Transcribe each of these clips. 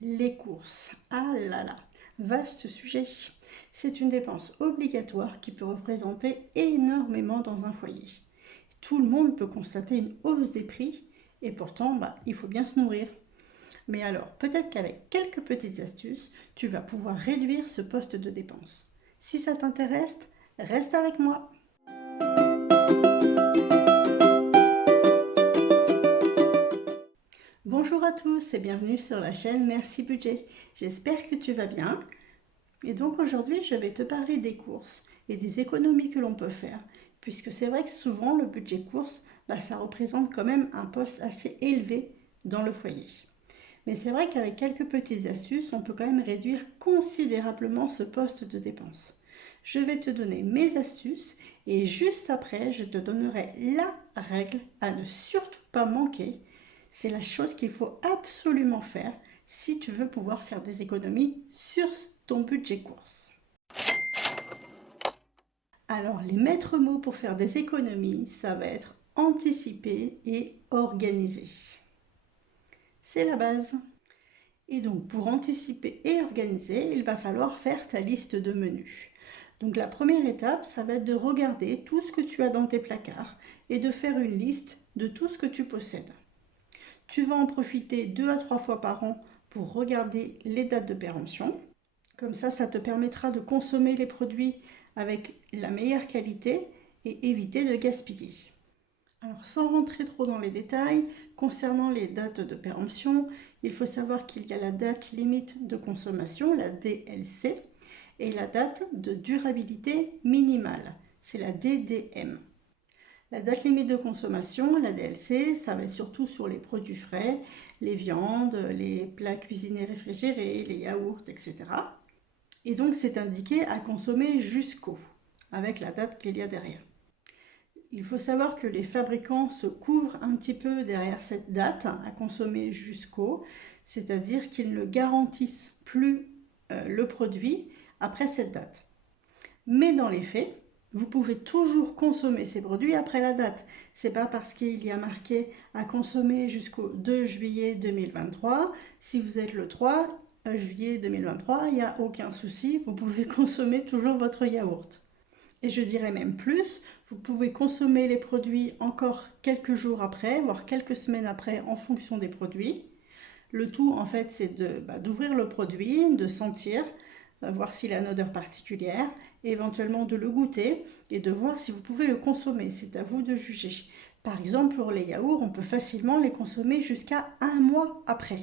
Les courses, ah là là, vaste sujet. C'est une dépense obligatoire qui peut représenter énormément dans un foyer. Tout le monde peut constater une hausse des prix et pourtant, il faut bien se nourrir. Mais alors, peut-être qu'avec quelques petites astuces, tu vas pouvoir réduire ce poste de dépense. Si ça t'intéresse, reste avec moi. Bonjour à tous et bienvenue sur la chaîne Merci Budget. J'espère que tu vas bien. Et donc aujourd'hui, je vais te parler des courses et des économies que l'on peut faire. Puisque c'est vrai que souvent, le budget courses, ça représente quand même un poste assez élevé dans le foyer. Mais c'est vrai qu'avec quelques petites astuces, on peut quand même réduire considérablement ce poste de dépense. Je vais te donner mes astuces et juste après, je te donnerai la règle à ne surtout pas manquer. C'est la chose qu'il faut absolument faire si tu veux pouvoir faire des économies sur ton budget course. Alors, les maîtres mots pour faire des économies, ça va être anticiper et organiser. C'est la base. Et donc, pour anticiper et organiser, il va falloir faire ta liste de menus. Donc, la première étape, ça va être de regarder tout ce que tu as dans tes placards et de faire une liste de tout ce que tu possèdes. Tu vas en profiter 2 à 3 fois par an pour regarder les dates de péremption. Comme ça te permettra de consommer les produits avec la meilleure qualité et éviter de gaspiller. Alors, sans rentrer trop dans les détails, concernant les dates de péremption, il faut savoir qu'il y a la date limite de consommation, la DLC, et la date de durabilité minimale, c'est la DDM. La date limite de consommation, la DLC, ça va être surtout sur les produits frais, les viandes, les plats cuisinés réfrigérés, les yaourts, etc. Et donc c'est indiqué à consommer jusqu'au, avec la date qu'il y a derrière. Il faut savoir que les fabricants se couvrent un petit peu derrière cette date à consommer jusqu'au, c'est-à-dire qu'ils ne garantissent plus le produit après cette date. Mais dans les faits, vous pouvez toujours consommer ces produits après la date. C'est pas parce qu'il y a marqué à consommer jusqu'au 2 juillet 2023. Si vous êtes le 3 juillet 2023, il n'y a aucun souci, vous pouvez consommer toujours votre yaourt. Et je dirais même plus, vous pouvez consommer les produits encore quelques jours après, voire quelques semaines après en fonction des produits. Le tout en fait c'est d'ouvrir le produit, de sentir, voir s'il a une odeur particulière, et éventuellement de le goûter et de voir si vous pouvez le consommer. C'est à vous de juger. Par exemple pour les yaourts, on peut facilement les consommer jusqu'à 1 mois après.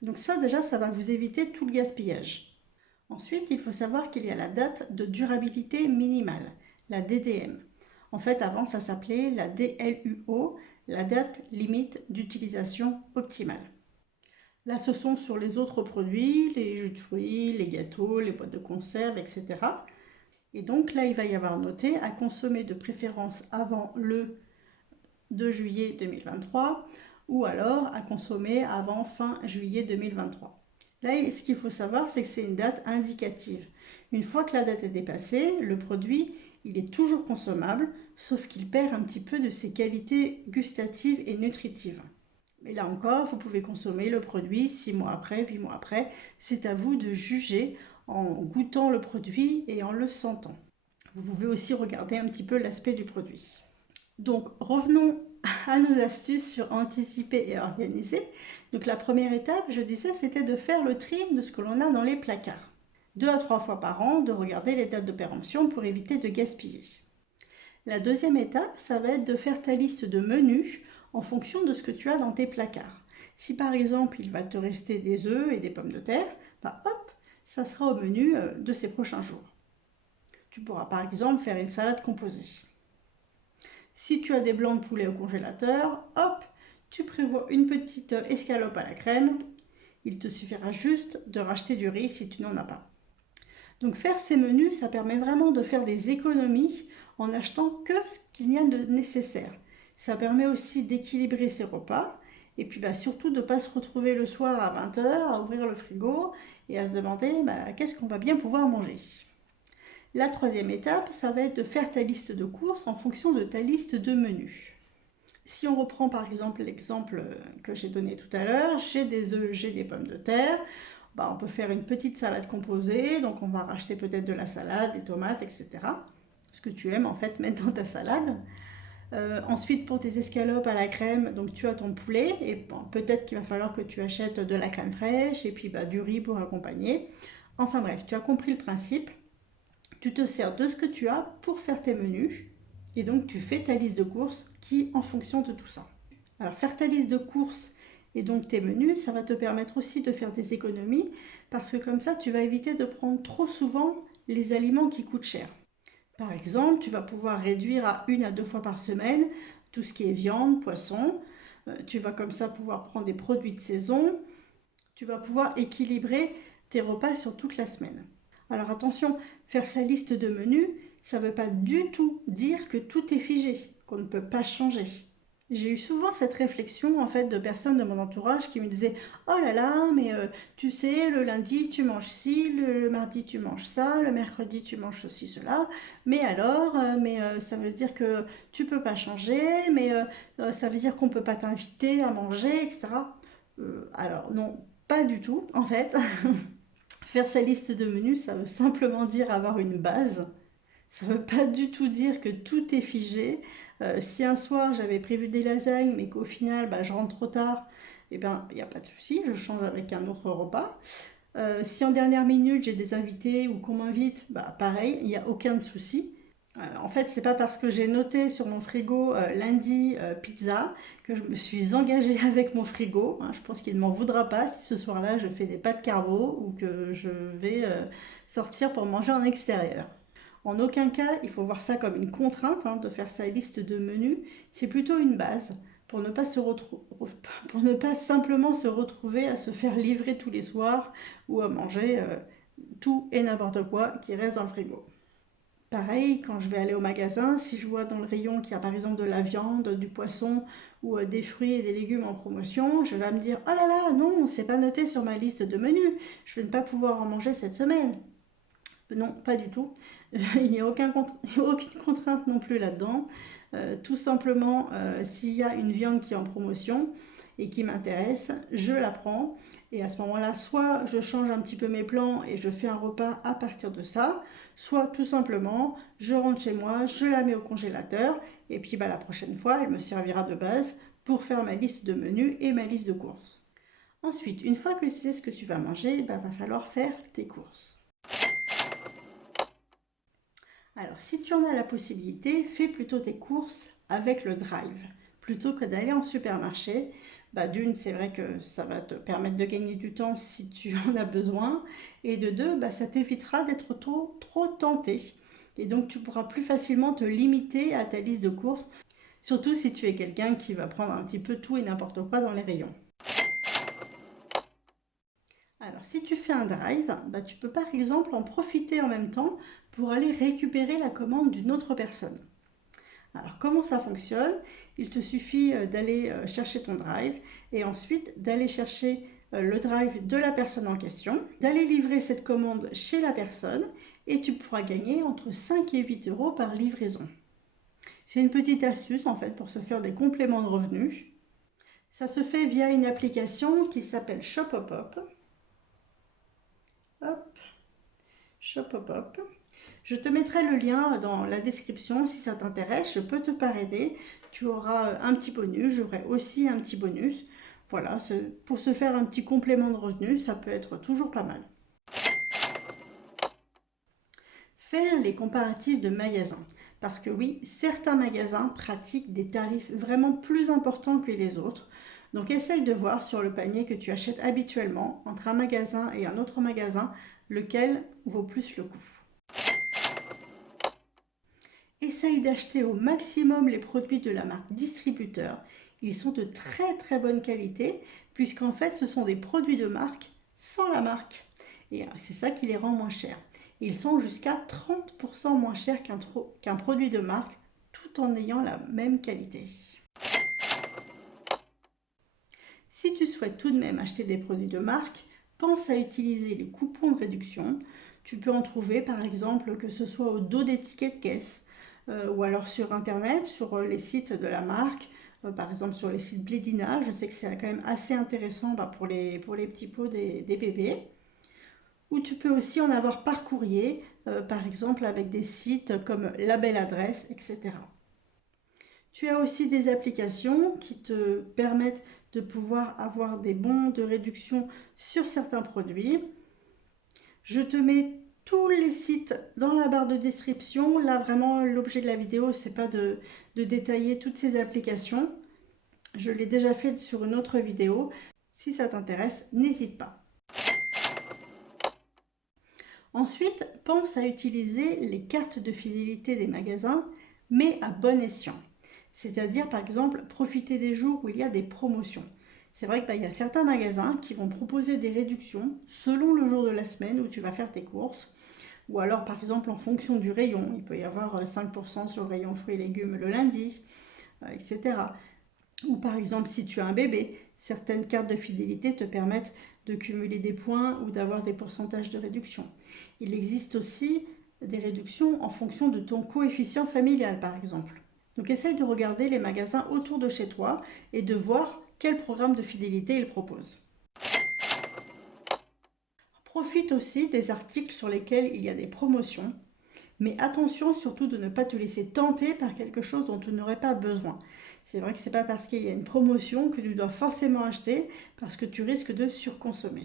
Donc ça déjà, ça va vous éviter tout le gaspillage. Ensuite, il faut savoir qu'il y a la date de durabilité minimale, la DDM. En fait, avant, ça s'appelait la DLUO, la date limite d'utilisation optimale. Là, ce sont sur les autres produits, les jus de fruits, les gâteaux, les boîtes de conserve, etc. Et donc là, il va y avoir noté à consommer de préférence avant le 2 juillet 2023 ou alors à consommer avant fin juillet 2023. Là, ce qu'il faut savoir, c'est que c'est une date indicative. Une fois que la date est dépassée, le produit, il est toujours consommable, sauf qu'il perd un petit peu de ses qualités gustatives et nutritives. Mais là encore, vous pouvez consommer le produit 6 mois après, 8 mois après. C'est à vous de juger en goûtant le produit et en le sentant. Vous pouvez aussi regarder un petit peu l'aspect du produit. Donc, revenons à nos astuces sur anticiper et organiser. Donc, la première étape, je disais, c'était de faire le tri de ce que l'on a dans les placards. 2 à 3 fois par an, de regarder les dates de péremption pour éviter de gaspiller. La deuxième étape, ça va être de faire ta liste de menus en fonction de ce que tu as dans tes placards. Si par exemple, il va te rester des œufs et des pommes de terre, hop, ça sera au menu de ces prochains jours. Tu pourras par exemple faire une salade composée. Si tu as des blancs de poulet au congélateur, hop, tu prévois une petite escalope à la crème. Il te suffira juste de racheter du riz si tu n'en as pas. Donc faire ces menus, ça permet vraiment de faire des économies en achetant que ce qu'il y a de nécessaire. Ça permet aussi d'équilibrer ses repas et puis surtout de ne pas se retrouver le soir à 20 h à ouvrir le frigo et à se demander qu'est-ce qu'on va bien pouvoir manger. La troisième étape, ça va être de faire ta liste de courses en fonction de ta liste de menus. Si on reprend par exemple l'exemple que j'ai donné tout à l'heure, j'ai des œufs, j'ai des pommes de terre, bah, on peut faire une petite salade composée, donc on va racheter peut-être de la salade, des tomates, etc. Ce que tu aimes en fait mettre dans ta salade. Ensuite, pour tes escalopes à la crème, donc tu as ton poulet et bon, peut-être qu'il va falloir que tu achètes de la crème fraîche et puis bah, du riz pour accompagner. Enfin bref, tu as compris le principe. Tu te sers de ce que tu as pour faire tes menus et donc tu fais ta liste de courses qui en fonction de tout ça. Alors faire ta liste de courses et donc tes menus, ça va te permettre aussi de faire des économies parce que comme ça, tu vas éviter de prendre trop souvent les aliments qui coûtent cher. Par exemple, tu vas pouvoir réduire à 1 à 2 fois par semaine tout ce qui est viande, poisson. Tu vas comme ça pouvoir prendre des produits de saison. Tu vas pouvoir équilibrer tes repas sur toute la semaine. Alors attention, faire sa liste de menus, ça ne veut pas du tout dire que tout est figé, qu'on ne peut pas changer. J'ai eu souvent cette réflexion en fait de personnes de mon entourage qui me disaient oh là là mais tu sais le lundi tu manges ci, le mardi tu manges ça, le mercredi tu manges ceci cela, mais alors ça veut dire que tu peux pas changer, mais ça veut dire qu'on peut pas t'inviter à manger, etc. Alors non, pas du tout en fait. Faire sa liste de menus, ça veut simplement dire avoir une base. Ça ne veut pas du tout dire que tout est figé. Si un soir j'avais prévu des lasagnes, mais qu'au final bah, je rentre trop tard, eh ben il n'y a pas de souci, je change avec un autre repas. Si en dernière minute j'ai des invités ou qu'on m'invite, bah pareil, il n'y a aucun souci. En fait, c'est pas parce que j'ai noté sur mon frigo lundi pizza que je me suis engagée avec mon frigo, hein. Je pense qu'il ne m'en voudra pas si ce soir-là je fais des pâtes carbo ou que je vais sortir pour manger en extérieur. En aucun cas, il faut voir ça comme une contrainte de faire sa liste de menus. C'est plutôt une base pour ne pas, pour ne pas simplement se retrouver à se faire livrer tous les soirs ou à manger tout et n'importe quoi qui reste dans le frigo. Pareil, quand je vais aller au magasin, si je vois dans le rayon qu'il y a par exemple de la viande, du poisson ou des fruits et des légumes en promotion, je vais me dire oh là là, non, c'est pas noté sur ma liste de menus, je vais ne pas pouvoir en manger cette semaine. Non, pas du tout. Il n'y a aucune contrainte non plus là-dedans. Tout simplement, s'il y a une viande qui est en promotion et qui m'intéresse, je la prends. Et à ce moment-là, soit je change un petit peu mes plans et je fais un repas à partir de ça, soit tout simplement, je rentre chez moi, je la mets au congélateur et puis bah, la prochaine fois, elle me servira de base pour faire ma liste de menus et ma liste de courses. Ensuite, une fois que tu sais ce que tu vas manger, bah, va falloir faire tes courses. Alors, si tu en as la possibilité, fais plutôt tes courses avec le drive. Plutôt que d'aller en supermarché, bah d'une, c'est vrai que ça va te permettre de gagner du temps si tu en as besoin. Et de deux, bah, ça t'évitera d'être trop tenté. Et donc, tu pourras plus facilement te limiter à ta liste de courses, surtout si tu es quelqu'un qui va prendre un petit peu tout et n'importe quoi dans les rayons. Alors, si tu fais un drive, bah, tu peux par exemple en profiter en même temps pour aller récupérer la commande d'une autre personne. Alors, comment ça fonctionne? Il te suffit d'aller chercher ton drive et ensuite d'aller chercher le drive de la personne en question, d'aller livrer cette commande chez la personne et tu pourras gagner entre 5 et 8 euros par livraison. C'est une petite astuce en fait pour se faire des compléments de revenus. Ça se fait via une application qui s'appelle Shopopop. Hop, Shopopop. Je te mettrai le lien dans la description si ça t'intéresse, je peux te paraider. Tu auras un petit bonus, j'aurai aussi un petit bonus. Voilà, pour se faire un petit complément de revenus, ça peut être toujours pas mal. Faire les comparatifs de magasins. Parce que oui, certains magasins pratiquent des tarifs vraiment plus importants que les autres. Donc essaye de voir sur le panier que tu achètes habituellement, entre un magasin et un autre magasin, lequel vaut plus le coup. Essaye d'acheter au maximum les produits de la marque distributeur. Ils sont de très bonne qualité, puisqu'en fait ce sont des produits de marque sans la marque. Et c'est ça qui les rend moins chers. Ils sont jusqu'à 30% moins chers qu'un produit de marque, tout en ayant la même qualité. Si tu souhaites tout de même acheter des produits de marque, pense à utiliser les coupons de réduction. Tu peux en trouver par exemple que ce soit au dos des tickets de caisse ou alors sur internet, sur les sites de la marque. par exemple sur les sites Blédina. Je sais que c'est quand même assez intéressant pour les petits pots des bébés. Ou tu peux aussi en avoir par courrier, par exemple avec des sites comme La Belle Adresse, etc. Tu as aussi des applications qui te permettent de pouvoir avoir des bons de réduction sur certains produits. Je te mets tous les sites dans la barre de description. Là, vraiment, l'objet de la vidéo, c'est pas de détailler toutes ces applications. Je l'ai déjà fait sur une autre vidéo. Si ça t'intéresse, n'hésite pas. Ensuite, pense à utiliser les cartes de fidélité des magasins, mais à bon escient. C'est-à-dire, par exemple, profiter des jours où il y a des promotions. C'est vrai qu'il y a certains magasins qui vont proposer des réductions selon le jour de la semaine où tu vas faire tes courses. Ou alors, par exemple, en fonction du rayon. Il peut y avoir 5% sur le rayon fruits et légumes le lundi, etc. Ou par exemple, si tu as un bébé, certaines cartes de fidélité te permettent de cumuler des points ou d'avoir des pourcentages de réduction. Il existe aussi des réductions en fonction de ton coefficient familial, par exemple. Donc essaye de regarder les magasins autour de chez toi et de voir quel programme de fidélité ils proposent. Profite aussi des articles sur lesquels il y a des promotions, mais attention surtout de ne pas te laisser tenter par quelque chose dont tu n'aurais pas besoin. C'est vrai que ce n'est pas parce qu'il y a une promotion que tu dois forcément acheter, parce que tu risques de surconsommer.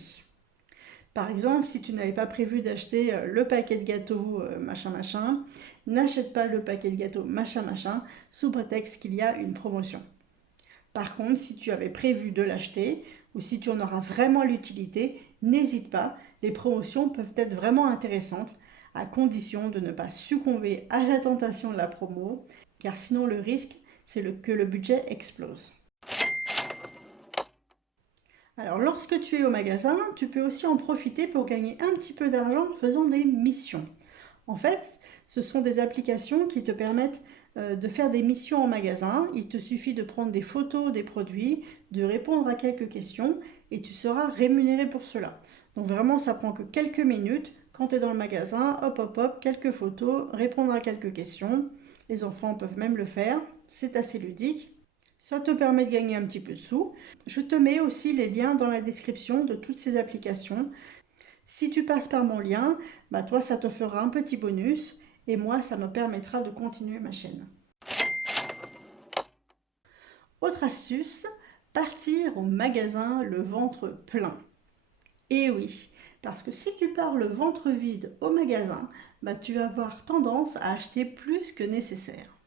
Par exemple, si tu n'avais pas prévu d'acheter le paquet de gâteaux machin machin, n'achète pas le paquet de gâteaux machin machin sous prétexte qu'il y a une promotion. Par contre, si tu avais prévu de l'acheter ou si tu en auras vraiment l'utilité, n'hésite pas, les promotions peuvent être vraiment intéressantes à condition de ne pas succomber à la tentation de la promo, car sinon le risque, c'est que le budget explose. Alors lorsque tu es au magasin, tu peux aussi en profiter pour gagner un petit peu d'argent en faisant des missions. En fait, ce sont des applications qui te permettent de faire des missions en magasin. Il te suffit de prendre des photos des produits, de répondre à quelques questions et tu seras rémunéré pour cela. Donc vraiment, ça prend que quelques minutes. Quand tu es dans le magasin, hop hop hop, quelques photos, répondre à quelques questions. Les enfants peuvent même le faire, c'est assez ludique. Ça te permet de gagner un petit peu de sous. Je te mets aussi les liens dans la description de toutes ces applications. Si tu passes par mon lien, toi, ça te fera un petit bonus et moi, ça me permettra de continuer ma chaîne. Autre astuce, partir au magasin le ventre plein. Et oui, parce que si tu pars le ventre vide au magasin, tu vas avoir tendance à acheter plus que nécessaire.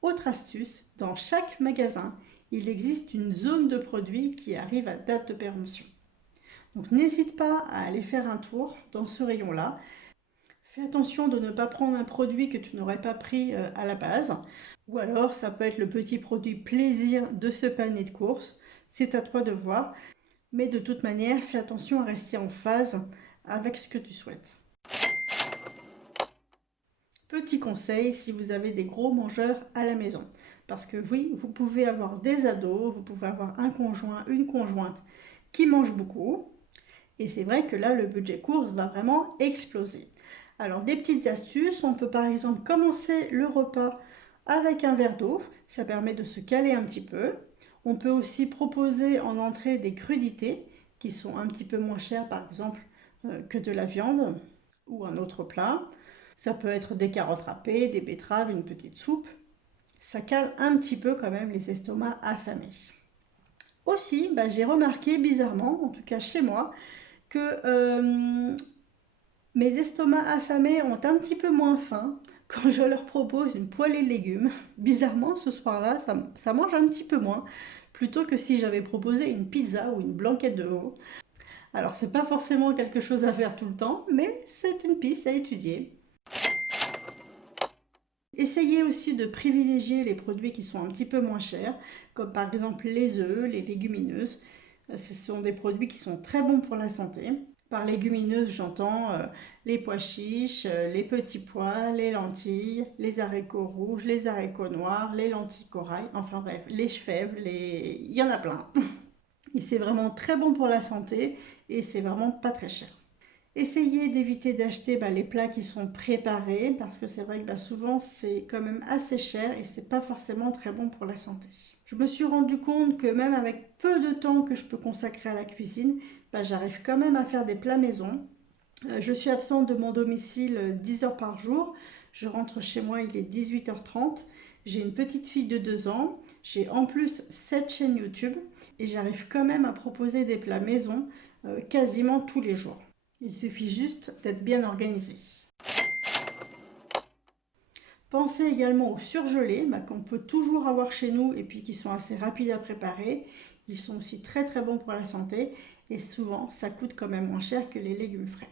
Autre astuce, dans chaque magasin, il existe une zone de produits qui arrive à date de péremption. Donc n'hésite pas à aller faire un tour dans ce rayon-là. Fais attention de ne pas prendre un produit que tu n'aurais pas pris à la base. Ou alors ça peut être le petit produit plaisir de ce panier de courses. C'est à toi de voir. Mais de toute manière, fais attention à rester en phase avec ce que tu souhaites. Petit conseil si vous avez des gros mangeurs à la maison. Parce que oui, vous pouvez avoir des ados, vous pouvez avoir un conjoint, une conjointe qui mange beaucoup. Et c'est vrai que là, le budget course va vraiment exploser. Alors, des petites astuces, on peut par exemple commencer le repas avec un verre d'eau. Ça permet de se caler un petit peu. On peut aussi proposer en entrée des crudités qui sont un petit peu moins chères, par exemple, que de la viande ou un autre plat. Ça peut être des carottes râpées, des betteraves, une petite soupe. Ça cale un petit peu quand même les estomacs affamés. Aussi, j'ai remarqué bizarrement, en tout cas chez moi, que mes estomacs affamés ont un petit peu moins faim quand je leur propose une poêlée de légumes. Bizarrement, ce soir-là, ça mange un petit peu moins, plutôt que si j'avais proposé une pizza ou une blanquette de veau. Alors, c'est pas forcément quelque chose à faire tout le temps, mais c'est une piste à étudier. Essayez aussi de privilégier les produits qui sont un petit peu moins chers, comme par exemple les œufs, les légumineuses. Ce sont des produits qui sont très bons pour la santé. Par légumineuses, j'entends les pois chiches, les petits pois, les lentilles, les haricots rouges, les haricots noirs, les lentilles corail, enfin bref, les fèves, il y en a plein. Et c'est vraiment très bon pour la santé et c'est vraiment pas très cher. Essayez d'éviter d'acheter les plats qui sont préparés parce que c'est vrai que souvent c'est quand même assez cher et c'est pas forcément très bon pour la santé. Je me suis rendu compte que même avec peu de temps que je peux consacrer à la cuisine, j'arrive quand même à faire des plats maison. Je suis absente de mon domicile 10 heures par jour. Je rentre chez moi, il est 18h30. J'ai une petite fille de 2 ans. J'ai en plus 7 chaînes YouTube et j'arrive quand même à proposer des plats maison quasiment tous les jours. Il suffit juste d'être bien organisé. Pensez également aux surgelés qu'on peut toujours avoir chez nous et puis qui sont assez rapides à préparer. Ils sont aussi très très bons pour la santé et souvent ça coûte quand même moins cher que les légumes frais.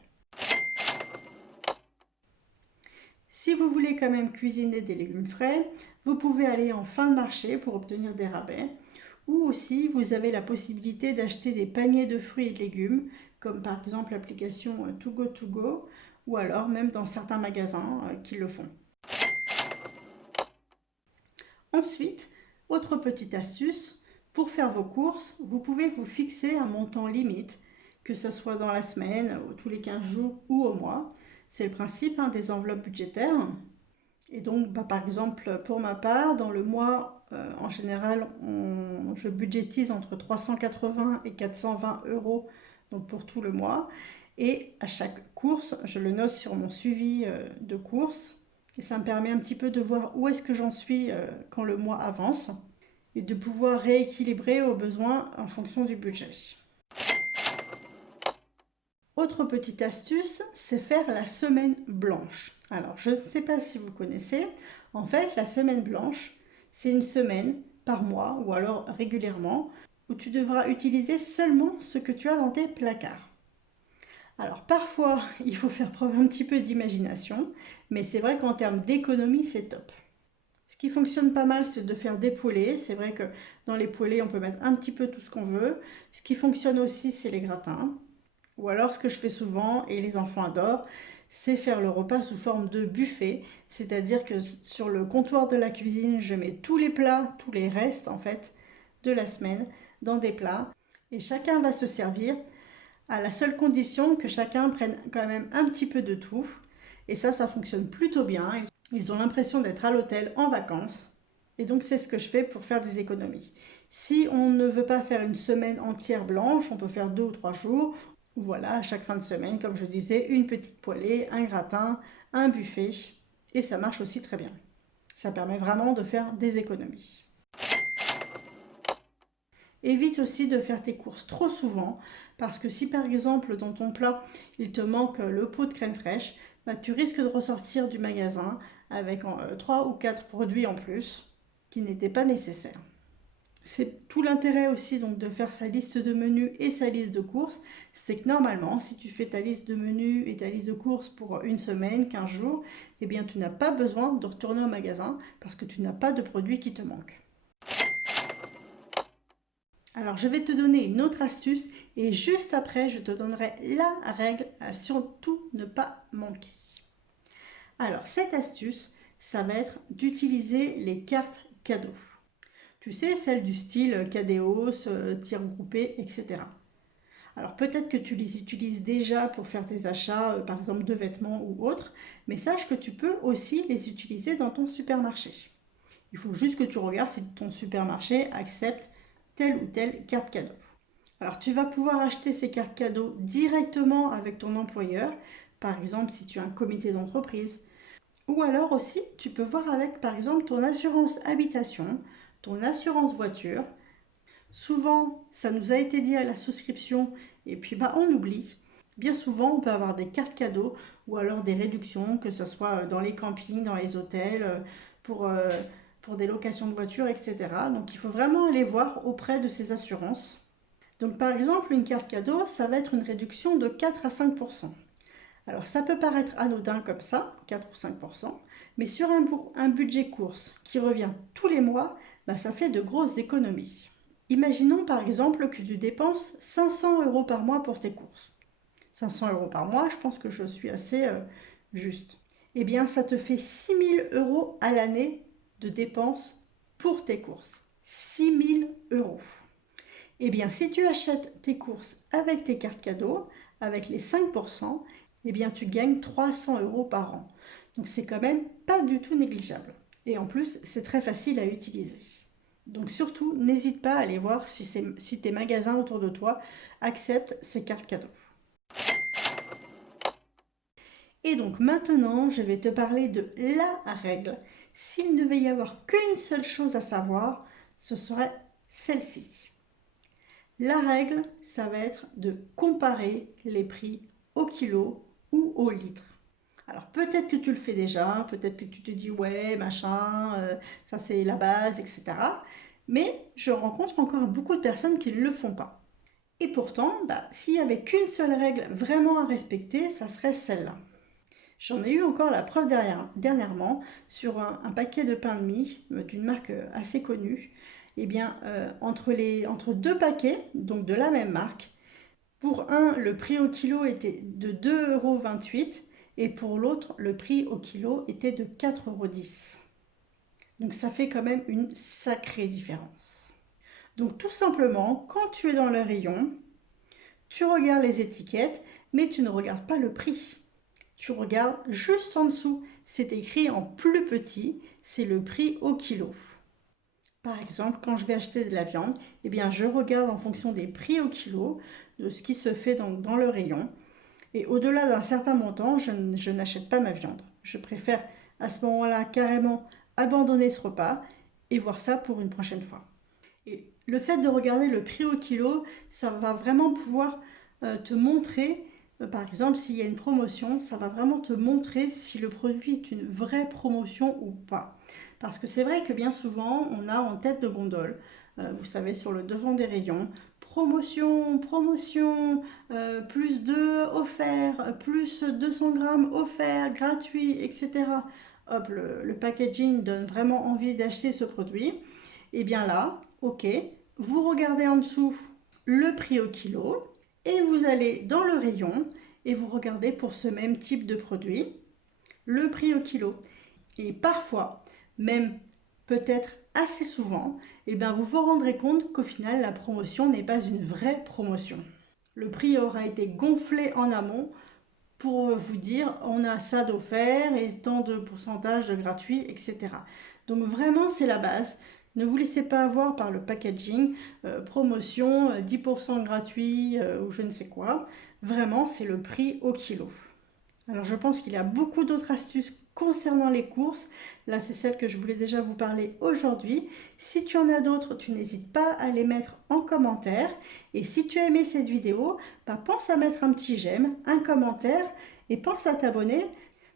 Si vous voulez quand même cuisiner des légumes frais, vous pouvez aller en fin de marché pour obtenir des rabais. Ou aussi, vous avez la possibilité d'acheter des paniers de fruits et de légumes, comme par exemple l'application Too Go To Go, ou alors même dans certains magasins qui le font. Ensuite, autre petite astuce, pour faire vos courses, vous pouvez vous fixer un montant limite, que ce soit dans la semaine, ou tous les 15 jours ou au mois. C'est le principe des enveloppes budgétaires. Et donc, par exemple, pour ma part, dans le mois, en général, je budgétise entre 380 et 420 euros donc pour tout le mois. Et à chaque course, je le note sur mon suivi de course. Et ça me permet un petit peu de voir où est-ce que j'en suis quand le mois avance et de pouvoir rééquilibrer au besoin en fonction du budget. Autre petite astuce, c'est faire la semaine blanche. Alors, je ne sais pas si vous connaissez. En fait, la semaine blanche, c'est une semaine par mois ou alors régulièrement où tu devras utiliser seulement ce que tu as dans tes placards. Alors, parfois, il faut faire preuve un petit peu d'imagination, mais c'est vrai qu'en termes d'économie, c'est top. Ce qui fonctionne pas mal, c'est de faire des poêlés. C'est vrai que dans les poêlés, on peut mettre un petit peu tout ce qu'on veut. Ce qui fonctionne aussi, c'est les gratins. Ou alors, ce que je fais souvent, et les enfants adorent, c'est faire le repas sous forme de buffet. C'est-à-dire que sur le comptoir de la cuisine, je mets tous les plats, tous les restes en fait de la semaine dans des plats. Et chacun va se servir à la seule condition que chacun prenne quand même un petit peu de tout. Et ça fonctionne plutôt bien. Ils ont l'impression d'être à l'hôtel en vacances. Et donc, c'est ce que je fais pour faire des économies. Si on ne veut pas faire une semaine entière blanche, on peut faire 2 ou 3 jours. Voilà, à chaque fin de semaine, comme je disais, une petite poêlée, un gratin, un buffet. Et ça marche aussi très bien. Ça permet vraiment de faire des économies. Évite aussi de faire tes courses trop souvent parce que si par exemple dans ton plat il te manque le pot de crème fraîche, tu risques de ressortir du magasin avec 3 ou 4 produits en plus qui n'étaient pas nécessaires. C'est tout l'intérêt aussi donc de faire sa liste de menus et sa liste de courses, c'est que normalement si tu fais ta liste de menus et ta liste de courses pour une semaine, 15 jours, eh bien tu n'as pas besoin de retourner au magasin parce que tu n'as pas de produits qui te manquent. Alors je vais te donner une autre astuce et juste après je te donnerai la règle à surtout ne pas manquer. Alors cette astuce, ça va être d'utiliser les cartes cadeaux. Tu sais, celles du style Cadeos, tir groupé, etc. Alors peut-être que tu les utilises déjà pour faire tes achats, par exemple de vêtements ou autres, mais sache que tu peux aussi les utiliser dans ton supermarché. Il faut juste que tu regardes si ton supermarché accepte telle ou telle carte cadeau. Alors tu vas pouvoir acheter ces cartes cadeaux directement avec ton employeur, par exemple si tu as un comité d'entreprise. Ou alors aussi tu peux voir avec par exemple ton assurance habitation, ton assurance voiture. Souvent ça nous a été dit à la souscription et puis on oublie. Bien souvent on peut avoir des cartes cadeaux ou alors des réductions, que ce soit dans les campings, dans les hôtels, pour des locations de voitures, etc. Donc il faut vraiment aller voir auprès de ces assurances. Donc par exemple, une carte cadeau, ça va être une réduction de 4 à 5%. Alors ça peut paraître anodin comme ça, 4 ou 5%, mais sur un budget course qui revient tous les mois, ça fait de grosses économies. Imaginons par exemple que tu dépenses 500 euros par mois pour tes courses. 500 euros par mois, je pense que je suis assez juste. Eh bien, ça te fait 6 000 euros à l'année de dépenses pour tes courses. 6 000 euros. Eh bien, si tu achètes tes courses avec tes cartes cadeaux, avec les 5%, eh bien, tu gagnes 300 € par an. Donc, c'est quand même pas du tout négligeable. Et en plus, c'est très facile à utiliser. Donc, surtout, n'hésite pas à aller voir si tes magasins autour de toi acceptent ces cartes cadeaux. Et donc maintenant, je vais te parler de la règle. S'il ne devait y avoir qu'une seule chose à savoir, ce serait celle-ci. La règle, ça va être de comparer les prix au kilo ou au litre. Alors peut-être que tu le fais déjà, peut-être que tu te dis ouais, machin, ça c'est la base, etc. Mais je rencontre encore beaucoup de personnes qui ne le font pas. Et pourtant, s'il n'y avait qu'une seule règle vraiment à respecter, ça serait celle-là. J'en ai eu encore la preuve dernièrement sur un paquet de pain de mie d'une marque assez connue. Eh bien, entre deux paquets, donc de la même marque, pour un, le prix au kilo était de 2,28 € et pour l'autre, le prix au kilo était de 4,10 €. Donc ça fait quand même une sacrée différence. Donc tout simplement, quand tu es dans le rayon, tu regardes les étiquettes, mais tu ne regardes pas le prix. Tu regardes juste en dessous, c'est écrit en plus petit, c'est le prix au kilo. Par exemple, quand je vais acheter de la viande, eh bien, je regarde en fonction des prix au kilo, de ce qui se fait dans le rayon. Et au-delà d'un certain montant, je n'achète pas ma viande. Je préfère à ce moment-là carrément abandonner ce repas et voir ça pour une prochaine fois. Et le fait de regarder le prix au kilo, ça va vraiment pouvoir te montrer, par exemple, s'il y a une promotion, ça va vraiment te montrer si le produit est une vraie promotion ou pas. Parce que c'est vrai que bien souvent, on a en tête de gondole, vous savez, sur le devant des rayons, promotion, promotion, plus 2 offert, plus 200 grammes offert, gratuit, etc. Hop, le packaging donne vraiment envie d'acheter ce produit. Et bien là, ok, vous regardez en dessous le prix au kilo et vous allez dans le rayon et vous regardez pour ce même type de produit le prix au kilo. Et parfois, même peut-être assez souvent, eh bien vous vous rendrez compte qu'au final, la promotion n'est pas une vraie promotion. Le prix aura été gonflé en amont pour vous dire on a ça d'offert et tant de pourcentage de gratuit, etc. Donc vraiment, c'est la base. Ne vous laissez pas avoir par le packaging, promotion, 10% gratuit ou je ne sais quoi. Vraiment, c'est le prix au kilo. Alors je pense qu'il y a beaucoup d'autres astuces concernant les courses. Là, c'est celle que je voulais déjà vous parler aujourd'hui. Si tu en as d'autres, tu n'hésites pas à les mettre en commentaire. Et si tu as aimé cette vidéo, pense à mettre un petit j'aime, un commentaire et pense à t'abonner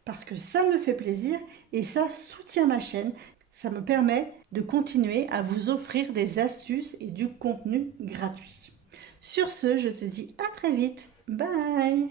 parce que ça me fait plaisir et ça soutient ma chaîne. Ça me permet de continuer à vous offrir des astuces et du contenu gratuit. Sur ce, je te dis à très vite. Bye!